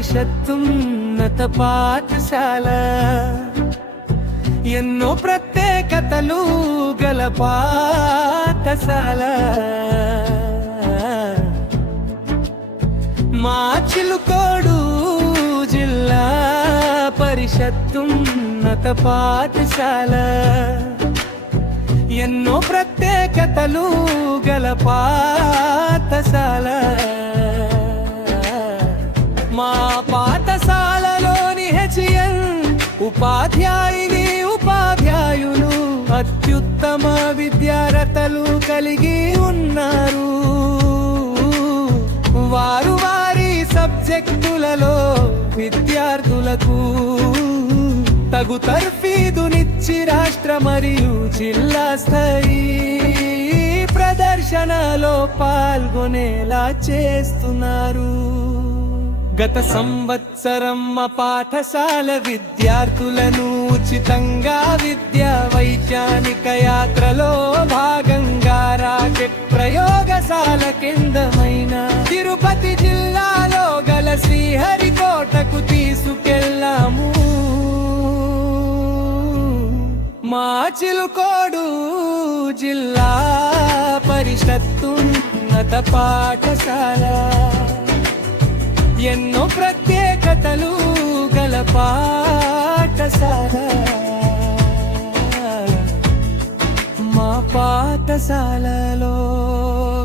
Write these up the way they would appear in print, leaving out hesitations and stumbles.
పరిషత్తున్నత పాఠశాల ఎన్నో ప్రత్యేకతలు గల పాఠశాల మా చిలుకోడు జిల్లా పరిషత్తున్నత పాఠశాల ఎన్నో ప్రత్యేకతలు గల పాఠశాల మా పాఠశాలలోని హెచ్ఎన్ ఉపాధ్యాయుని ఉపాధ్యాయులు అత్యుత్తమ విద్యార్హతలు కలిగి ఉన్నారు. వారు వారి సబ్జెక్టులలో విద్యార్థులకు తగు తర్ఫీదునిచ్చి రాష్ట్ర మరియు జిల్లా స్థాయి ప్రదర్శనలో పాల్గొనేలా చేస్తున్నారు. గత సంవత్సరం మా పాఠశాల విద్యార్థులను ఉచితంగా విద్యా వైజ్ఞానిక యాత్రలో భాగంగా రాకెట్ ప్రయోగశాల కేంద్రమైన తిరుపతి జిల్లాలో గల శ్రీహరికోటకు తీసుకెళ్ళాము. మా చిలుకోడు జిల్లా పరిషత్తున్నత పాఠశాల ఎన్నో ప్రత్యేకతలు గల పాఠశాల మా పాఠశాలలో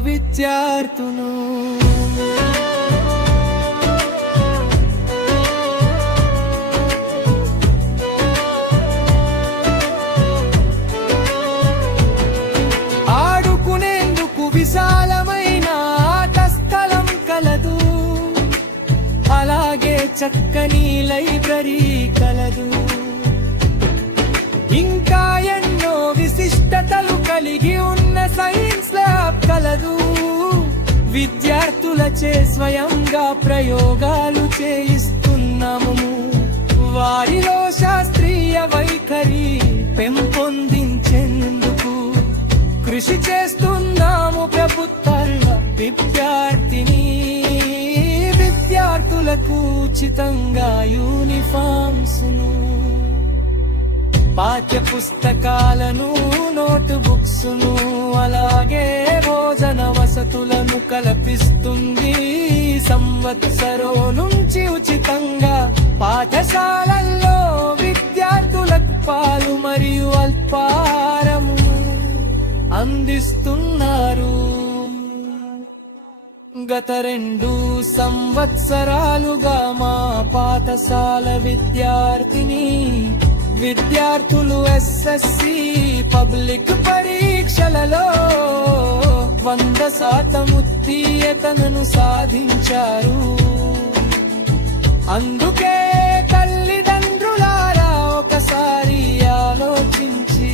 విద్యార్థులు ఆడుకునేందుకు విశాలమైన ఆట స్థలం కలదు. అలాగే చక్కని లైబ్రరీ కలదు. ఇంకా ఎన్నో విశిష్టతలు కలిగి ఉన్న సైన్స్ ల్యాబ్ కలదు. విద్యార్థులచే స్వయంగా ప్రయోగాలు చేయిస్తున్నాము. వారిలో శాస్త్రీయ వైఖరి పెంపొందించేందుకు కృషి చేస్తున్నాము. ప్రభుత్వాల విద్యార్థులకు ఉచితంగా యూనిఫామ్స్ను, పాఠ్య పుస్తకాలను, నోటు బుక్స్ను, అలాగే భోజన వసతులను కల్పిస్తుంది. సంవత్సరం నుంచి ఉచితంగా పాఠశాలల్లో విద్యార్థులకు పాలు మరియు అల్పాహారము అందిస్తున్నారు. గత 2 సంవత్సరాలుగా మా పాఠశాల విద్యార్థులు SSC పబ్లిక్ పరీక్షలలో 100% ఉత్తీర్ణతను సాధించారు. అందుకే తల్లిదండ్రులారా ఒకసారి ఆలోచించి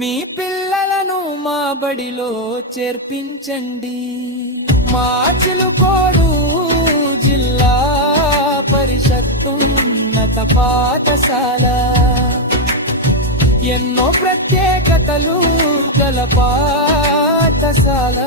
మీ పిల్లలను మా బడిలో చేర్పించండి. మా చిలుకోడు జిల్లా పరిషత్తున్నత పాఠశాల ఎన్నో ప్రత్యేకతలు గల పాఠశాల.